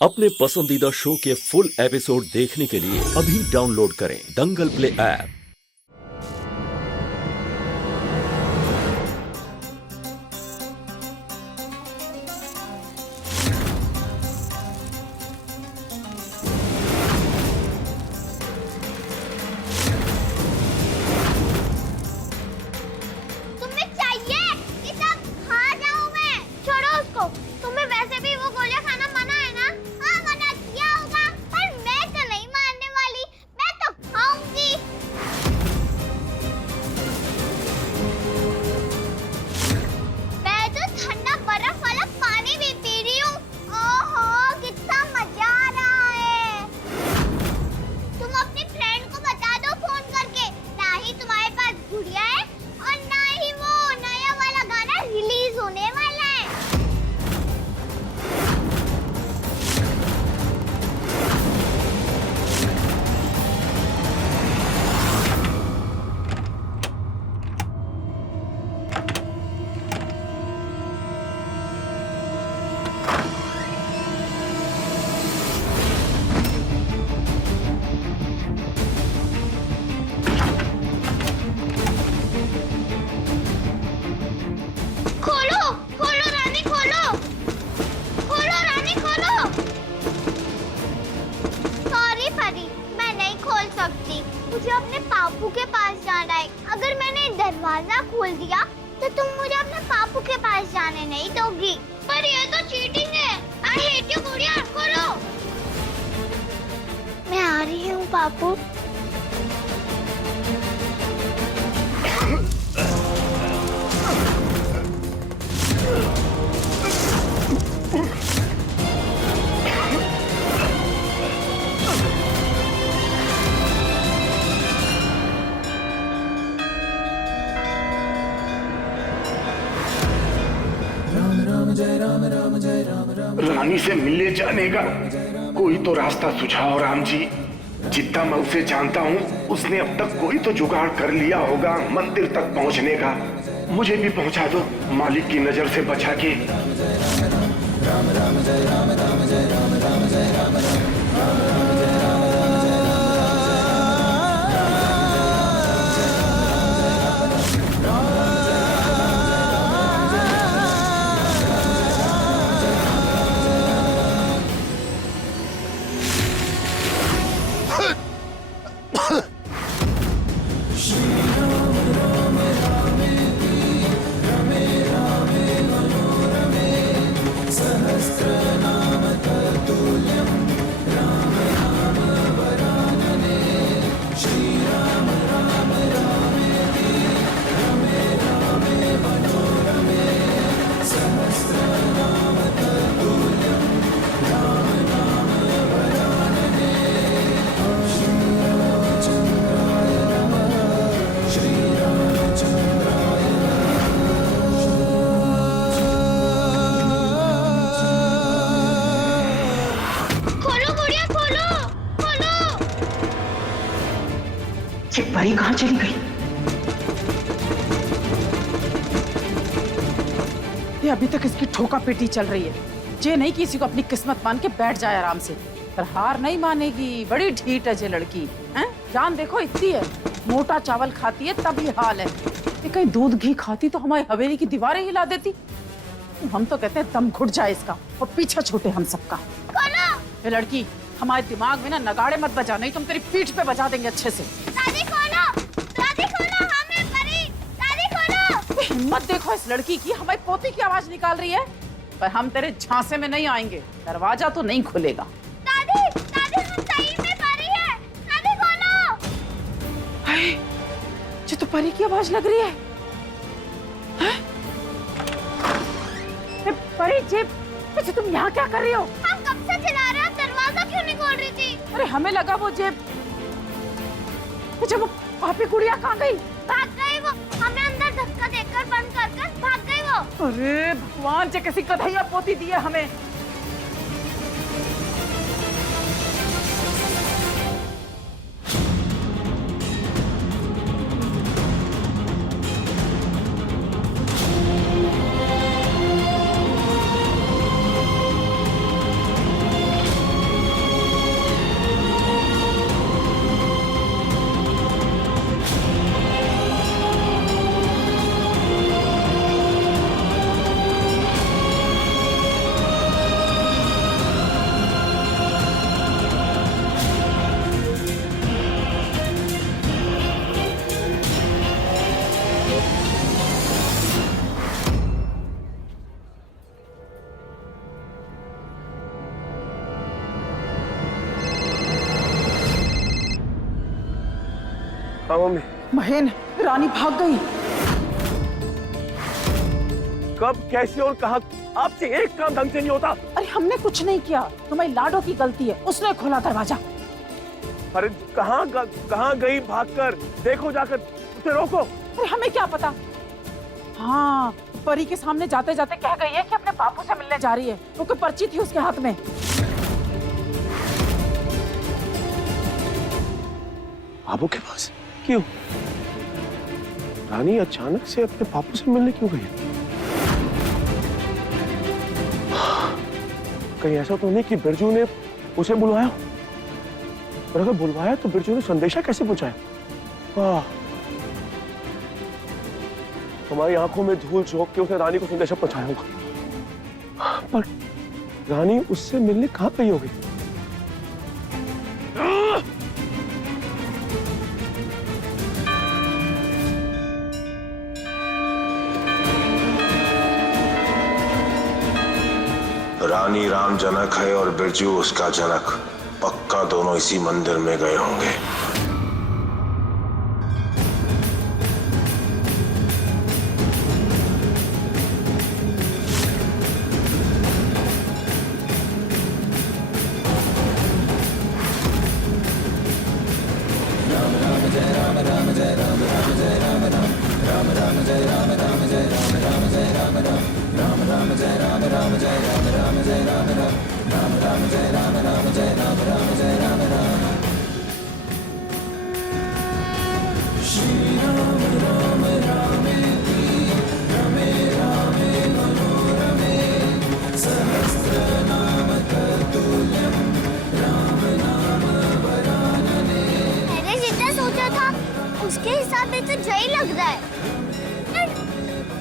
अपने पसंदीदा शो के फुल एपिसोड देखने के लिए अभी डाउनलोड करें दंगल प्ले ऐप। तुम्हें चाहिए कि सब खा जाऊं मैं? छोड़ो उसको। तुम्हें वैसे भी वो गोलियां खाना मना है ना? हाँ, मना किया होगा, पर मैं तो नहीं मानने वाली। मैं तो खाऊंगी। मैं तो ठंडा बर्फ वाला पानी भी पी रही हूँ। ओहो, कितना मजा आ रहा है। तुम अपनी फ्रेंड को बता दो फोन करके, ना ही तुम्हारे पास गुड़िया है और ना ही वो नया वाला गाना रिलीज होने वाला है। खोलो खोलो रानी, खोलो खोलो रानी, खोलो। सॉरी परी, मैं नहीं खोल सकती। मुझे अपने पापू के पास जाना है। अगर मैंने दरवाजा खोल दिया तो तुम मुझे अपने पापू के पास जाने नहीं दोगी। पर ये तो चीटिंग है। आई हेट यू गुड़िया, खोलो। मैं आ रही हूँ पापू। रानी से मिलने जाने का कोई तो रास्ता सुझाओ राम जी। जितना मैं उसे जानता हूँ उसने अब तक कोई तो जुगाड़ कर लिया होगा मंदिर तक पहुँचने का। मुझे भी पहुँचा दो मालिक की नजर से बचा के। खोलो गुड़िया, खोलो खोलो। ये परी कहाँ चली गई? ये अभी तक इसकी ठोका पेटी चल रही है। ये नहीं कि इसी को अपनी किस्मत मान के बैठ जाए आराम से, पर हार नहीं मानेगी। बड़ी ढीठ है ये लड़की, हैं? जान देखो इतनी है, मोटा चावल खाती है तब ये हाल है। ये कहीं दूध घी खाती तो हमारी हवेली की दीवारें हिला देती। हम तो कहते हैं दम घुट जाए इसका और पीछा छूटे हम सबका। खोलो। ये लड़की, हमारे दिमाग में ना नगाड़े मत बजा, नहीं तुम तेरी पीठ पे बजा देंगे अच्छे से। दादी खोलो, दादी खोलो, हाँ मैं परी। दादी खोलो। हिम्मत देखो इस लड़की की, हमारी पोती की आवाज निकाल रही है। पर हम तेरे झांसे में नहीं आएंगे, दरवाजा तो नहीं खुलेगा। दादी, दादी हम सही में परी है। दादी खोलो। हाय, ये तो परी की आवाज लग रही है। हैं? ए, परी जी, अच्छा तुम यहाँ क्या कर रही हो? हम कब से चिल्ला रहे हैं, दरवाजा क्यों नहीं खोल रही थी? अरे हमें लगा वो जेब। अच्छा वो पापी गुड़िया कहाँ गई? भाग गई वो। हमें अंदर धक्का देकर बंद कर भाग गई वो। अरे भगवान, जे किसी कन्हैया पोती दी है हमें। हाँ मम्मी। महेन, रानी भाग गई। कब, कैसे और कहा? आपसे एक काम ढंग से नहीं होता। अरे हमने कुछ नहीं किया, तुम्हारी लाडो की गलती है, उसने खोला दरवाजा। अरे कहाँ गई भागकर? देखो जाकर, उसे रोको। अरे हमें क्या पता। हाँ, परी के सामने जाते जाते कह गई है कि अपने बापू से मिलने जा रही है, क्योंकि पर्ची थी उसके हाथ में। बाबू के पास क्यों? रानी अचानक से अपने बापू से मिलने क्यों गई? कहीं ऐसा तो नहीं कि बिरजू ने उसे बुलवाया? और अगर बुलवाया तो बिरजू ने संदेशा कैसे पहुंचाया? वाह, हमारी आंखों में धूल झोंक के उसने रानी को संदेशा पहुंचाया होगा। पर रानी उससे मिलने कहां गई होगी? रानी राम जनक है और बिरजू उसका जनक। पक्का दोनों इसी मंदिर में गए होंगे। मैंने जितना सोचा था उसके हिसाब से तो जय लग रहा है।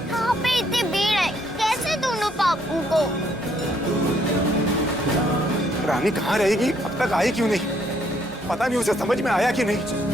यहाँ पे इतनी भीड़ है, कैसे दोनों पापू को? रानी कहाँ रहेगी? अब तक आई क्यों नहीं? पता नहीं उसे समझ में आया कि नहीं।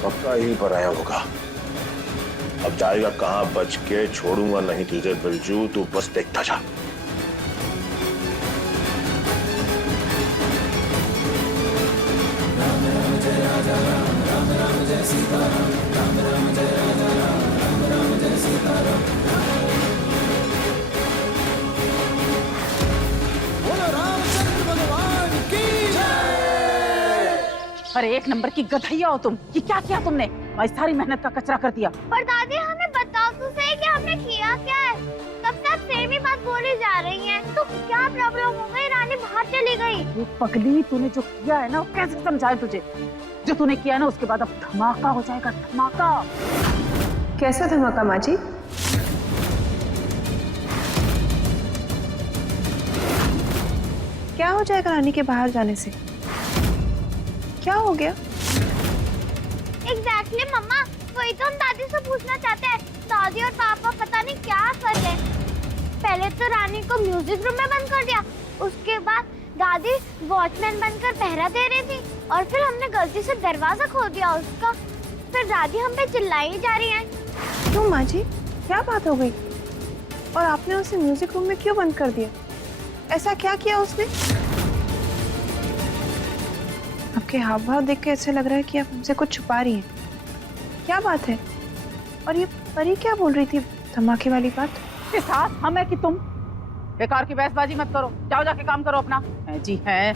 पक्का यहीं पर आया होगा। अब जाएगा कहां बच के? छोड़ूंगा नहीं तुझे बिरजू, तू बस देखता जा। अरे एक नंबर की गधैया हो तुम। ये क्या किया तुमने? हमारी सारी मेहनत का कचरा कर दिया। पर दादी हमें बताओ तो सही कि हमने किया क्या है? तब तक सेम ही बात बोली जा रही है। तो क्या प्रॉब्लम हो गई? रानी बाहर चली गई। ये पगली, तूने जो किया है ना, वो कैसे समझाए तुझे? जो तूने किया है ना, उसके बाद अब धमाका हो जाएगा, धमाका। कैसा धमाका माँ जी? क्या हो जाएगा रानी के बाहर जाने से? क्या हो गया? एग्जैक्टली मम्मा, वही तो हम दादी से पूछना चाहते हैं। दादी और पापा पता नहीं क्या कर रहे हैं। पहले तो रानी को म्यूजिक रूम में बंद कर दिया, उसके बाद दादी वॉचमैन बनकर पहरा दे रही थी, और फिर हमने गलती से दरवाजा खोल दिया उसका। फिर दादी हम पे चिल्लाई जा रही है। क्यों माँ जी, क्या बात हो गई? और आपने उसे म्यूजिक रूम में क्यों बंद कर दिया? ऐसा क्या किया उसने? आपके हाव भाव देख के ऐसे लग रहा है कि आप हमसे कुछ छुपा रही हैं। क्या बात है? और ये परी क्या बोल रही थी, धमाके वाली बात? के साथ हम है कि तुम? बेकार की बहसबाजी मत करो, जाओ जाके काम करो अपना। है जी है।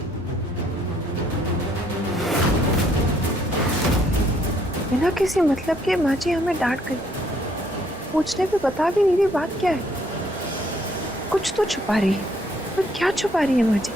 बिना किसी मतलब के माँ जी हमें डांट गई, पूछने पे बता भी नहीं रही बात क्या है। कुछ तो छुपा रही है, पर क्या छुपा रही है माँ जी?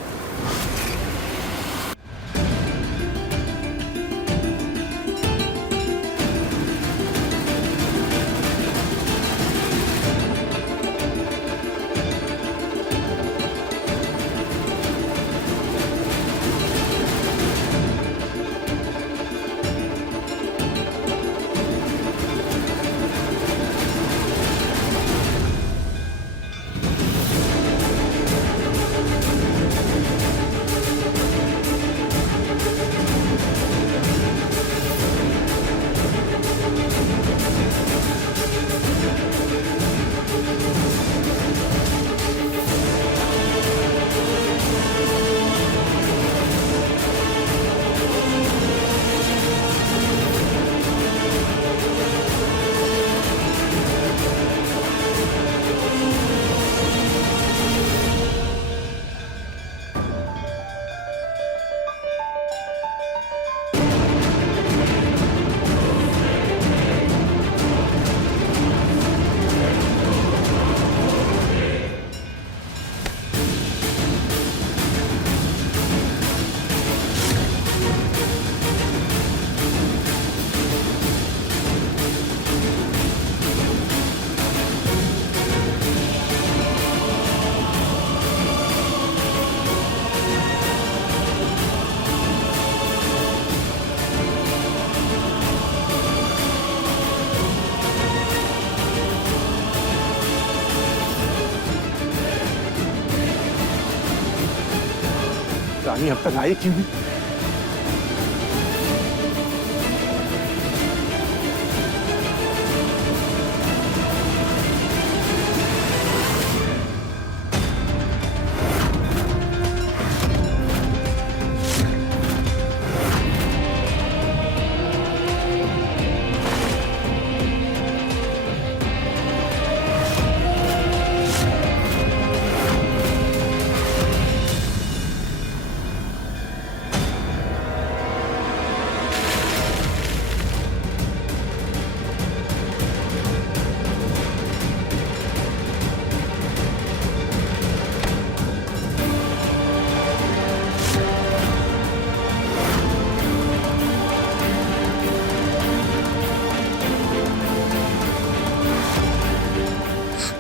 रानी अब तक आई क्यों नहीं?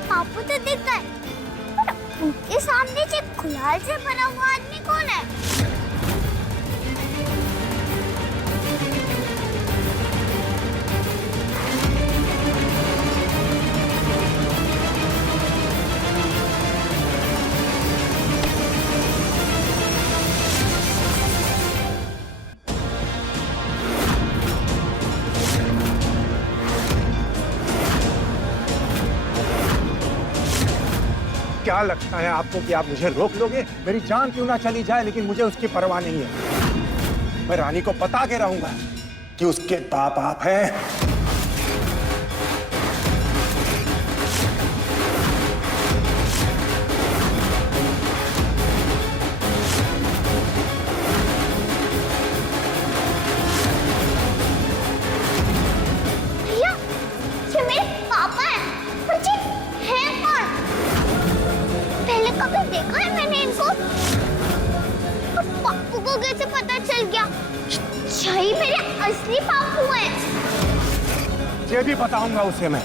पापू तो दिख गए, पर उनके सामने से गुलाल से भरा हुआ आदमी कौन है? क्या लगता है आपको कि आप मुझे रोक लोगे? मेरी जान क्यों ना चली जाए, लेकिन मुझे उसकी परवाह नहीं है। मैं रानी को बता के रहूंगा कि उसके बाप आप हैं। भैया, ये मेरे पापा हैं, पर ये हैं कौन? पहले कभी देखा है मैंने इनको? और पापू को कैसे पता चल गया? यही मेरे असली पापू हैं। ये भी बताऊंगा उसे मैं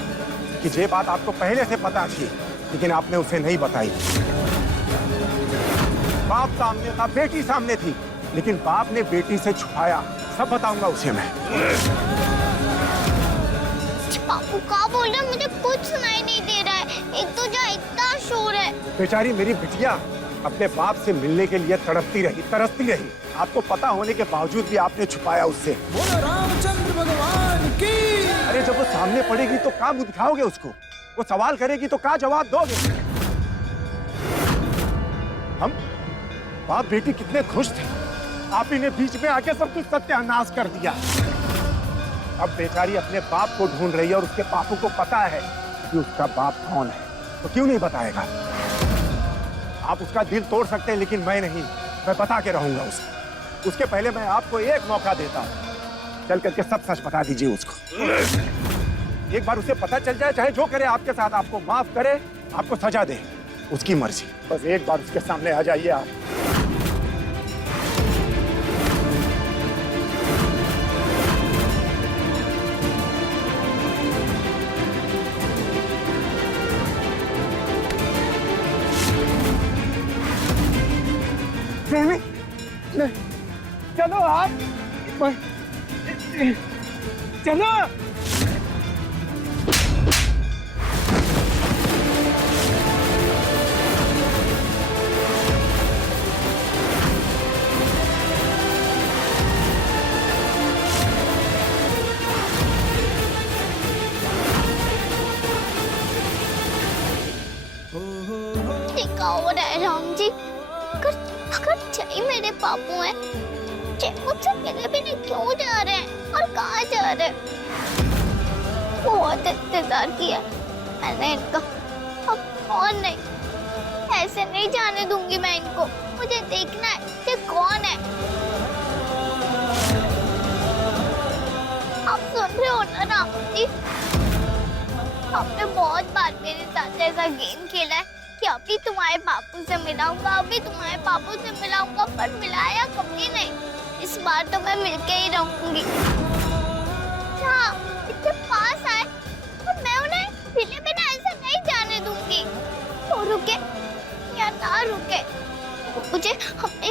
कि ये बात आपको पहले से पता थी, लेकिन आपने उसे नहीं बताई। बाप सामने था, बेटी सामने थी, लेकिन बाप ने बेटी से छुपाया। सब बताऊंगा उसे मैं। पापू क्या बोल रहे हैं? मुझे कुछ सुनाई नहीं दे रहा है। एक तो जहाँ इतना शोर है। बेचारी मेरी बिटिया अपने बाप से मिलने के लिए तड़पती रही, तरसती रही। आपको पता होने के बावजूद भी आपने छुपाया उससे। बोलो रामचंद्र भगवान की। अरे जब वो सामने पड़ेगी तो क्या मुंह दिखाओगे उसको? वो सवाल करेगी तो क्या जवाब दोगे? हम बाप बेटी कितने खुश थे, आप ही ने बीच में आके सब कुछ सत्यानाश कर दिया। अब बेचारी अपने बाप को ढूंढ रही है और उसके बापू को पता है कि उसका बाप कौन है, तो क्यों नहीं बताएगा? आप उसका दिल तोड़ सकते हैं, लेकिन मैं नहीं। मैं बता के रहूंगा उसे। उसके पहले मैं आपको एक मौका देता हूं, चल करके सब सच बता दीजिए उसको। एक बार उसे पता चल जाए, चाहे जो करे आपके साथ, आपको माफ करे, आपको सजा दे, उसकी मर्जी। बस एक बार उसके सामने आ जाइए आप। नहीं, चलो आप, चलो। क्या हो रहा है राम जी? अगर जय मेरे बापू हैं, जय मुझसे मिले भी नहीं, क्यों जा रहे हैं और कहाँ जा रहे हैं? बहुत इंतजार किया मैंने इनका, अब कौन नहीं, ऐसे नहीं जाने दूंगी मैं इनको। मुझे देखना है ये कौन है। आप सुन रहे हो ना राम जी? आपने बहुत बार मेरे साथ ऐसा गेम खेला है कि अभी तुम्हारे बापू से मिलाऊंगा, अभी तुम्हारे बापू से मिलाऊंगा, पर मिलाया कभी नहीं। इस बार तो मैं मिलके ही रहूंगी। हाँ, इतने पास आए और मैं उन्हें मिले बिना ऐसे नहीं जाने दूंगी। तो रुके या ना रुके, मुझे अपने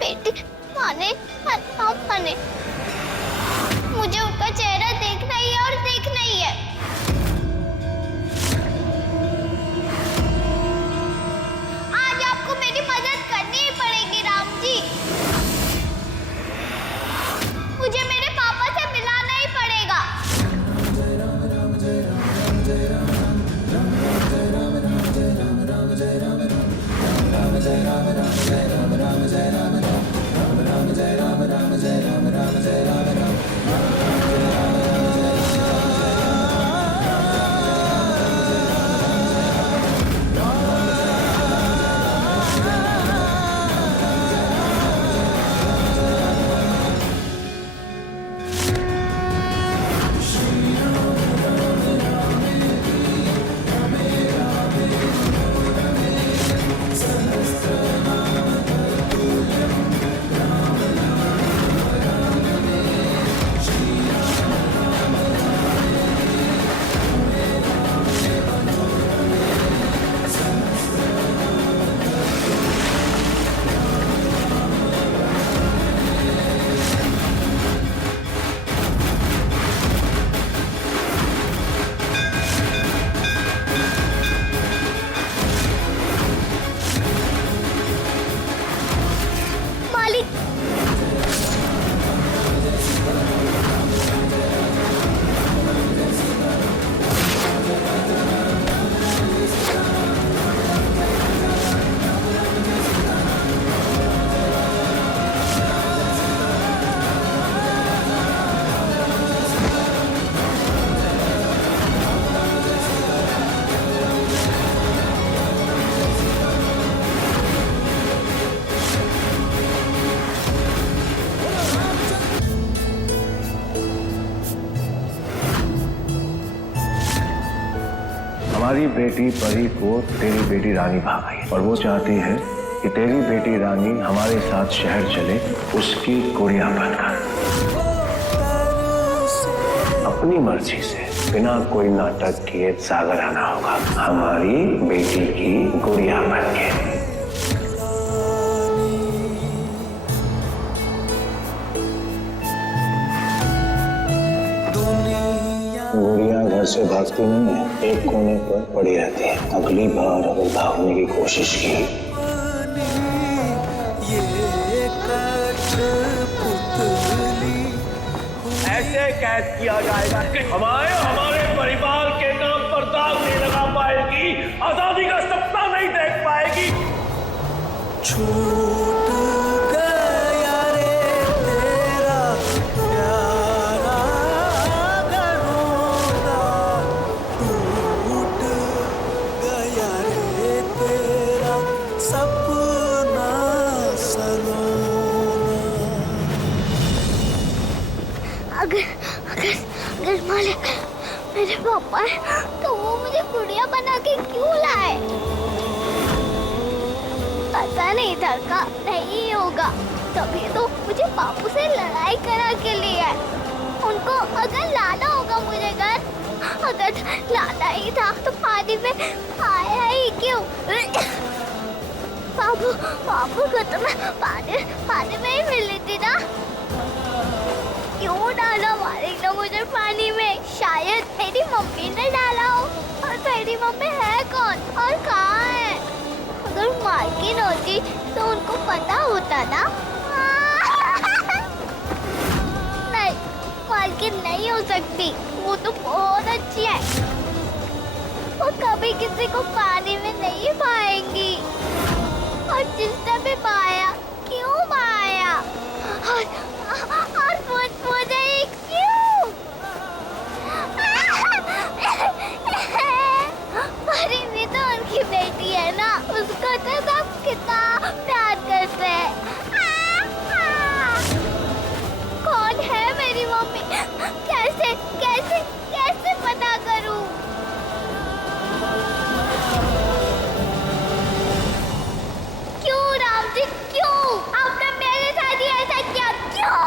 बेटे माने या ना माने, मुझे उनका चेहरा देखना ही है और देखना ही है। मेरी मदद करनी ही पड़ेगी राम जी। मुझे मेरे पापा से मिलाना ही पड़ेगा। हमारी बेटी परी को तेरी बेटी रानी भाग गई और वो चाहती है कि तेरी बेटी रानी हमारे साथ शहर चले, उसकी गुड़िया बनकर। अपनी मर्जी से बिना कोई नाटक किए सागर आना होगा, हमारी बेटी की गुड़िया बन के। गुड़िया घर से भागती नहीं है, एक कोने पर पड़ी रहती है। अगली बार अगर भागने की कोशिश की ऐसे कैद किया जाएगा कि हमारे परिवार के नाम पर दाग नहीं लगा पाएगी, आजादी का सपना नहीं देख पाएगी। छूट गया रे तेरा प्यारा घरोंदा, टूट गया रे तेरा सपना सलोना। अगर मालिक मेरे पापा है तो वो मुझे गुड़िया बना के क्यों लाए? ऐसा नहीं था का नहीं होगा, तभी तो मुझे बापू से लड़ाई करा के लिया है। उनको अगर लाना होगा मुझे घर, अगर लाना ही था तो पानी में आया ही क्यों? बापू को तो मैं पानी में ही मिली थी ना, क्यों डाला मालिक ने मुझे पानी में? शायद मेरी मम्मी ने डाला हो। और मेरी मम्मी है कौन और कहाँ है? अगर मालकिन होती तो उनको पता होता ना। नहीं, मालकिन नहीं हो सकती, वो तो बहुत अच्छी है। वो कभी किसी को पानी में नहीं पाएंगी, और जिसने भी पाया क्यों पाया, और मुझे ही क्यों? परी भी तो उनकी बेटी है ना, उसको तो सब कितना प्यार करते हैं। कौन है मेरी मम्मी? कैसे कैसे कैसे पता करूं? क्यों राम जी, क्यों आपने मेरे साथ ही ऐसा किया? क्यों?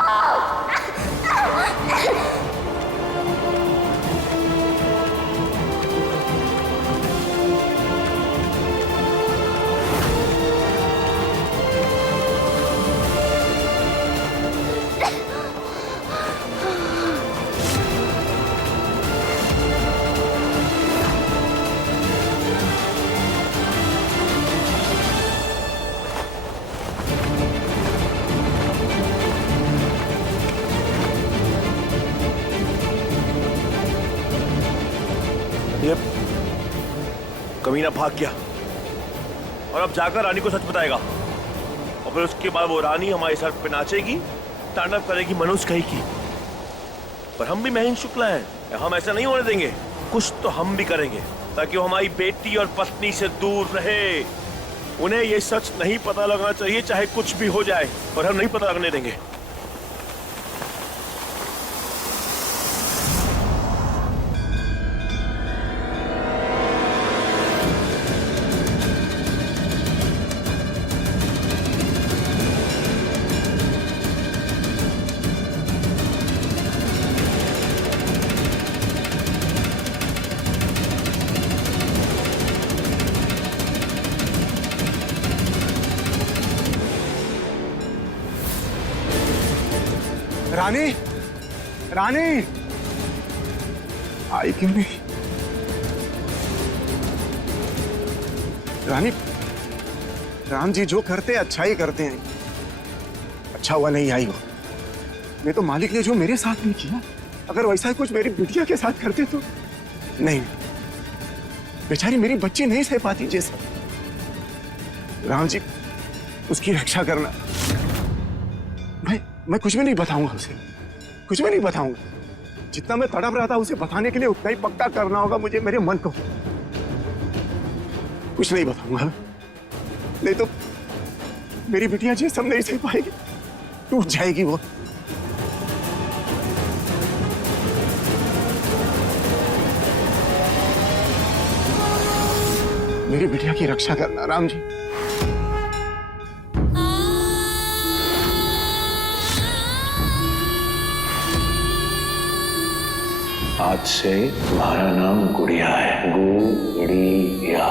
कमीना भाग गया और अब जाकर रानी को सच बताएगा, और फिर उसके बाद वो रानी हमारे सर पे नाचेगी, तांडव करेगी, मनुष्य कहेगी। पर हम भी महेंद्र शुक्ला हैं, हम ऐसा नहीं होने देंगे। कुछ तो हम भी करेंगे ताकि वो हमारी बेटी और पत्नी से दूर रहे। उन्हें ये सच नहीं पता लगना चाहिए, चाहे कुछ भी हो जाए, और हम नहीं पता लगने देंगे। रानी, रानी आई क्यों नहीं? रानी, राम जी जो करते हैं अच्छा ही करते हैं। अच्छा हुआ नहीं आई वो, मैं तो मालिक ने जो मेरे साथ नहीं किया, अगर वैसा कुछ मेरी बिटिया के साथ करते तो नहीं, बेचारी मेरी बच्ची नहीं सह पाती जैसा। राम जी उसकी रक्षा करना। मैं कुछ भी नहीं बताऊंगा उसे, कुछ भी नहीं बताऊंगा। जितना मैं तड़प रहा था उसे बताने के लिए उतना ही पक्का करना होगा मुझे, मेरे मन को। कुछ नहीं बताऊंगा, नहीं तो मेरी बिटिया जी सब नहीं सह पाएगी, टूट जाएगी वो। मेरी बिटिया की रक्षा करना राम जी। आज से तुम्हारा नाम गुड़िया है, गुड़िया।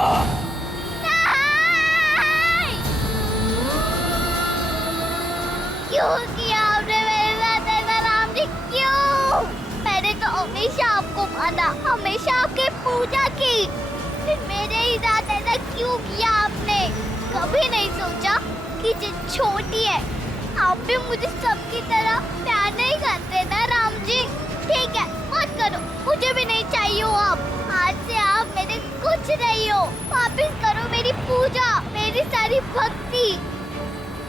क्यों किया आपने मेरे साथ ऐसा राम जी, क्यों? मैंने तो हमेशा आपको माना, हमेशा आपकी पूजा की, फिर मेरे ही साथ ऐसा क्यों किया आपने? कभी नहीं सोचा कि जो छोटी है, आप भी मुझे सबकी तरह प्यार नहीं करते ना राम जी? ठीक है, मत करो, मुझे भी नहीं चाहिए हो आप। आज से आप मेरे कुछ नहीं हो। वापस करो मेरी पूजा, मेरी सारी भक्ति,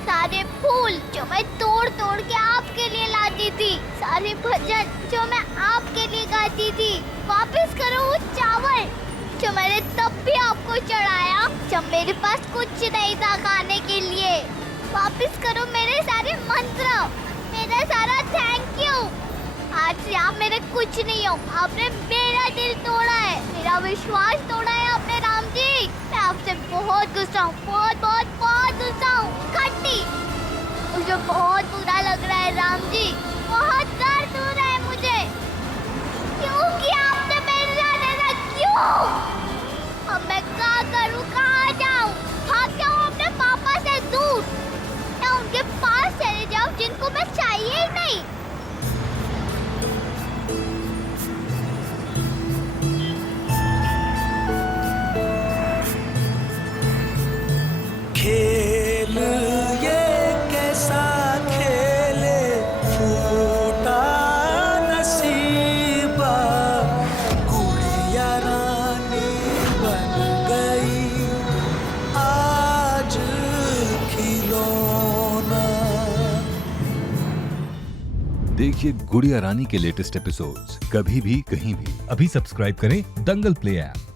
सारे फूल जो मैं तोड़ तोड़ के आपके लिए लाती थी, सारे भजन जो मैं आपके लिए गाती थी, वापस करो वो चावल जो मैंने तब भी आपको चढ़ाया जब मेरे पास कुछ नहीं था खाने के लिए। वापस करो मेरे सारे मंत्र, मेरा सारा थैंक यू। आज से आप मेरे कुछ नहीं हो, आपने मेरा दिल तोड़ा है, मेरा विश्वास तोड़ा है आपने राम जी। मैं आपसे बहुत गुस्सा हूँ, बहुत बहुत बहुत मुझे बहुत बुरा लग रहा है राम जी, बहुत दर्द हो रहा है मुझे। क्यों किया आपने मेरे साथ ऐसा, क्यों? अब मैं क्या करूं, कहाँ जाऊं? भाग जाऊं अपने पापा से दूर, या उनके पास चले जाऊं जिनको मैं चाहिए ही नहीं? खेल ये कैसा खेले फूटा नसीबा, गुड़िया रानी बन गई आज खिलौना। देखिए गुड़िया रानी के लेटेस्ट एपिसोड्स कभी भी कहीं भी। अभी सब्सक्राइब करें दंगल प्ले ऐप।